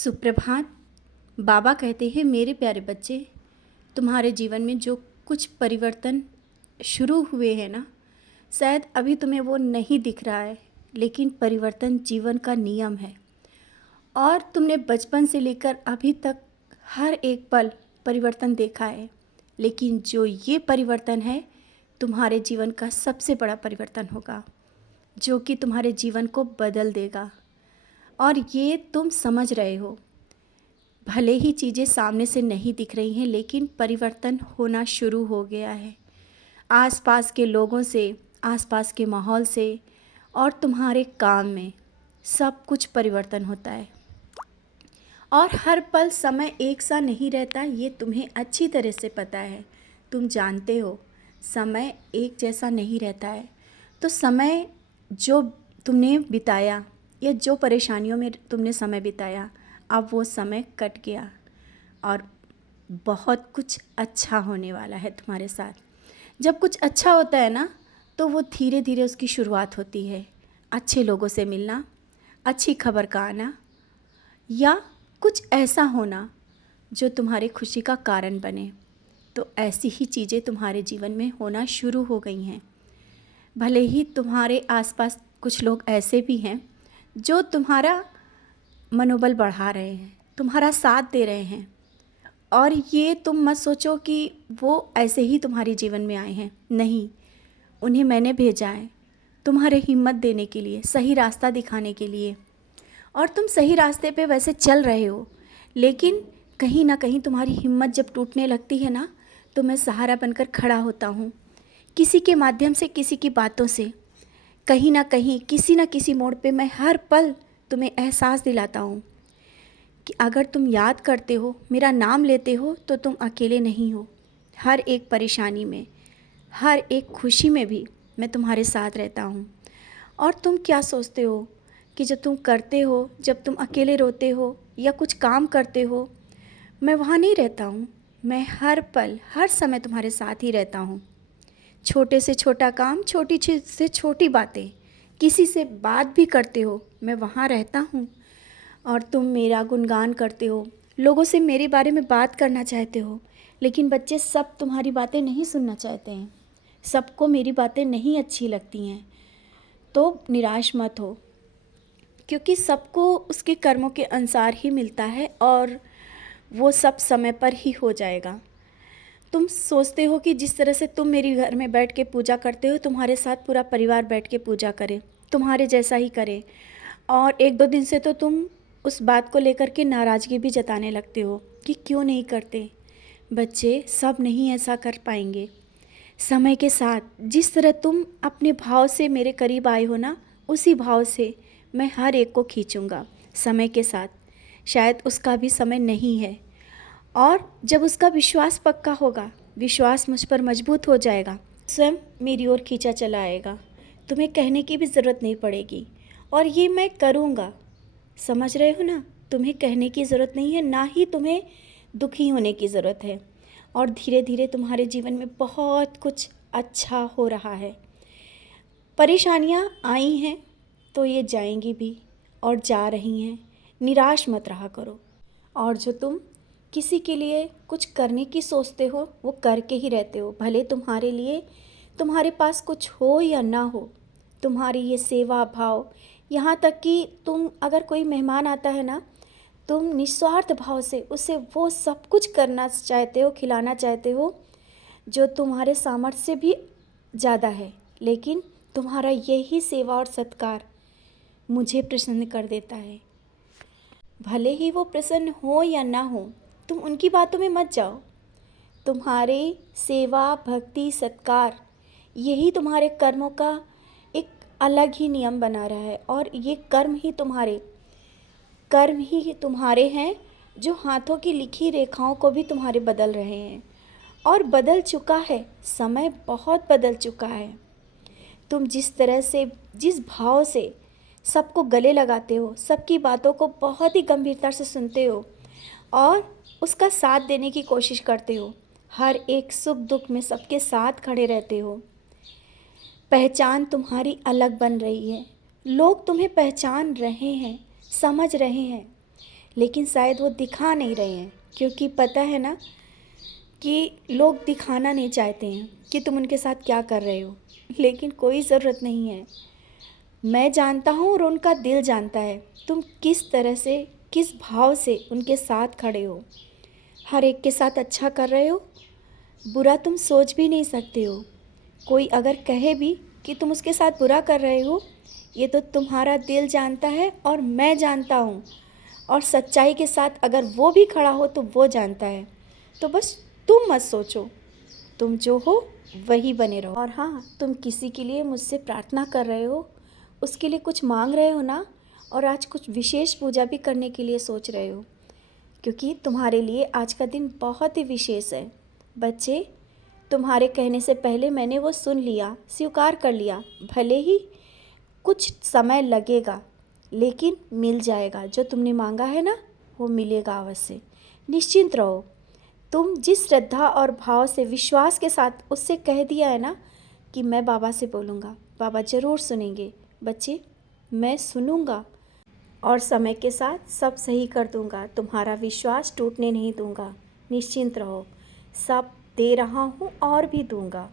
सुप्रभात। बाबा कहते हैं, मेरे प्यारे बच्चे, तुम्हारे जीवन में जो कुछ परिवर्तन शुरू हुए हैं ना, शायद अभी तुम्हें वो नहीं दिख रहा है, लेकिन परिवर्तन जीवन का नियम है। और तुमने बचपन से लेकर अभी तक हर एक पल परिवर्तन देखा है, लेकिन जो ये परिवर्तन है तुम्हारे जीवन का सबसे बड़ा परिवर्तन होगा, जो कि तुम्हारे जीवन को बदल देगा। और ये तुम समझ रहे हो। भले ही चीज़ें सामने से नहीं दिख रही हैं, लेकिन परिवर्तन होना शुरू हो गया है। आसपास के लोगों से, आसपास के माहौल से और तुम्हारे काम में सब कुछ परिवर्तन होता है। और हर पल समय एक सा नहीं रहता, ये तुम्हें अच्छी तरह से पता है। तुम जानते हो समय एक जैसा नहीं रहता है। तो समय जो तुमने बिताया या जो परेशानियों में तुमने समय बिताया, अब वो समय कट गया और बहुत कुछ अच्छा होने वाला है तुम्हारे साथ। जब कुछ अच्छा होता है ना, तो वो धीरे धीरे उसकी शुरुआत होती है। अच्छे लोगों से मिलना, अच्छी खबर का आना, या कुछ ऐसा होना जो तुम्हारी खुशी का कारण बने। तो ऐसी ही चीज़ें तुम्हारे जीवन में होना शुरू हो गई हैं। भले ही तुम्हारे आसपास कुछ लोग ऐसे भी हैं जो तुम्हारा मनोबल बढ़ा रहे हैं, तुम्हारा साथ दे रहे हैं। और ये तुम मत सोचो कि वो ऐसे ही तुम्हारे जीवन में आए हैं। नहीं, उन्हें मैंने भेजा है तुम्हारे हिम्मत देने के लिए, सही रास्ता दिखाने के लिए। और तुम सही रास्ते पे वैसे चल रहे हो, लेकिन कहीं ना कहीं तुम्हारी हिम्मत जब टूटने लगती है ना, तो मैं सहारा बनकर खड़ा होता हूँ। किसी के माध्यम से, किसी की बातों से, कहीं ना कहीं, किसी ना किसी मोड़ पे मैं हर पल तुम्हें एहसास दिलाता हूँ कि अगर तुम याद करते हो, मेरा नाम लेते हो, तो तुम अकेले नहीं हो। हर एक परेशानी में, हर एक खुशी में भी मैं तुम्हारे साथ रहता हूँ। और तुम क्या सोचते हो कि जब तुम करते हो, जब तुम अकेले रोते हो या कुछ काम करते हो, मैं वहाँ नहीं रहता हूँ। मैं हर पल, हर समय तुम्हारे साथ ही रहता हूँ। छोटे से छोटा काम, छोटी से छोटी बातें, किसी से बात भी करते हो, मैं वहाँ रहता हूँ। और तुम मेरा गुणगान करते हो, लोगों से मेरे बारे में बात करना चाहते हो, लेकिन बच्चे सब तुम्हारी बातें नहीं सुनना चाहते हैं। सबको मेरी बातें नहीं अच्छी लगती हैं। तो निराश मत हो, क्योंकि सबको उसके कर्मों के अनुसार ही मिलता है और वो सब समय पर ही हो जाएगा। तुम सोचते हो कि जिस तरह से तुम मेरे घर में बैठ के पूजा करते हो, तुम्हारे साथ पूरा परिवार बैठ के पूजा करे, तुम्हारे जैसा ही करे। और एक दो दिन से तो तुम उस बात को लेकर के नाराज़गी भी जताने लगते हो कि क्यों नहीं करते। बच्चे, सब नहीं ऐसा कर पाएंगे। समय के साथ जिस तरह तुम अपने भाव से मेरे करीब आए हो ना, उसी भाव से मैं हर एक को खींचूँगा समय के साथ। शायद उसका भी समय नहीं है, और जब उसका विश्वास पक्का होगा, विश्वास मुझ पर मजबूत हो जाएगा, स्वयं मेरी ओर खींचा चला आएगा। तुम्हें कहने की भी ज़रूरत नहीं पड़ेगी, और ये मैं करूँगा। समझ रहे हो ना? तुम्हें कहने की ज़रूरत नहीं है, ना ही तुम्हें दुखी होने की ज़रूरत है। और धीरे धीरे तुम्हारे जीवन में बहुत कुछ अच्छा हो रहा है। परेशानियाँ आई हैं तो ये जाएंगी भी, और जा रही हैं। निराश मत रहा करो। और जो तुम किसी के लिए कुछ करने की सोचते हो, वो करके ही रहते हो। भले तुम्हारे लिए तुम्हारे पास कुछ हो या ना हो, तुम्हारी ये सेवा भाव, यहाँ तक कि तुम अगर कोई मेहमान आता है ना, तुम निस्वार्थ भाव से उसे वो सब कुछ करना चाहते हो, खिलाना चाहते हो जो तुम्हारे सामर्थ्य से भी ज़्यादा है। लेकिन तुम्हारा यही सेवा और सत्कार मुझे प्रसन्न कर देता है। भले ही वो प्रसन्न हो या ना हो, तुम उनकी बातों में मत जाओ। तुम्हारे सेवा, भक्ति, सत्कार, यही तुम्हारे कर्मों का एक अलग ही नियम बना रहा है। और ये कर्म ही तुम्हारे हैं, जो हाथों की लिखी रेखाओं को भी तुम्हारे बदल रहे हैं। और बदल चुका है, समय बहुत बदल चुका है। तुम जिस तरह से, जिस भाव से सबको गले लगाते हो, सबकी बातों को बहुत ही गंभीरता से सुनते हो और उसका साथ देने की कोशिश करते हो, हर एक सुख दुख में सबके साथ खड़े रहते हो, पहचान तुम्हारी अलग बन रही है। लोग तुम्हें पहचान रहे हैं, समझ रहे हैं, लेकिन शायद वो दिखा नहीं रहे हैं, क्योंकि पता है ना कि लोग दिखाना नहीं चाहते हैं कि तुम उनके साथ क्या कर रहे हो। लेकिन कोई ज़रूरत नहीं है। मैं जानता हूँ और उनका दिल जानता है तुम किस तरह से, किस भाव से उनके साथ खड़े हो। हर एक के साथ अच्छा कर रहे हो, बुरा तुम सोच भी नहीं सकते हो। कोई अगर कहे भी कि तुम उसके साथ बुरा कर रहे हो, ये तो तुम्हारा दिल जानता है और मैं जानता हूँ। और सच्चाई के साथ अगर वो भी खड़ा हो तो वो जानता है। तो बस तुम मत सोचो, तुम जो हो वही बने रहो। और हाँ, तुम किसी के लिए मुझसे प्रार्थना कर रहे हो, उसके लिए कुछ मांग रहे हो ना, और आज कुछ विशेष पूजा भी करने के लिए सोच रहे हो, क्योंकि तुम्हारे लिए आज का दिन बहुत ही विशेष है। बच्चे, तुम्हारे कहने से पहले मैंने वो सुन लिया, स्वीकार कर लिया। भले ही कुछ समय लगेगा, लेकिन मिल जाएगा। जो तुमने मांगा है ना, वो मिलेगा अवश्य। निश्चिंत रहो। तुम जिस श्रद्धा और भाव से, विश्वास के साथ उससे कह दिया है ना कि मैं बाबा से बोलूँगा, बाबा ज़रूर सुनेंगे। बच्चे, मैं सुनूँगा और समय के साथ सब सही कर दूँगा। तुम्हारा विश्वास टूटने नहीं दूँगा। निश्चिंत रहो, सब दे रहा हूँ और भी दूँगा।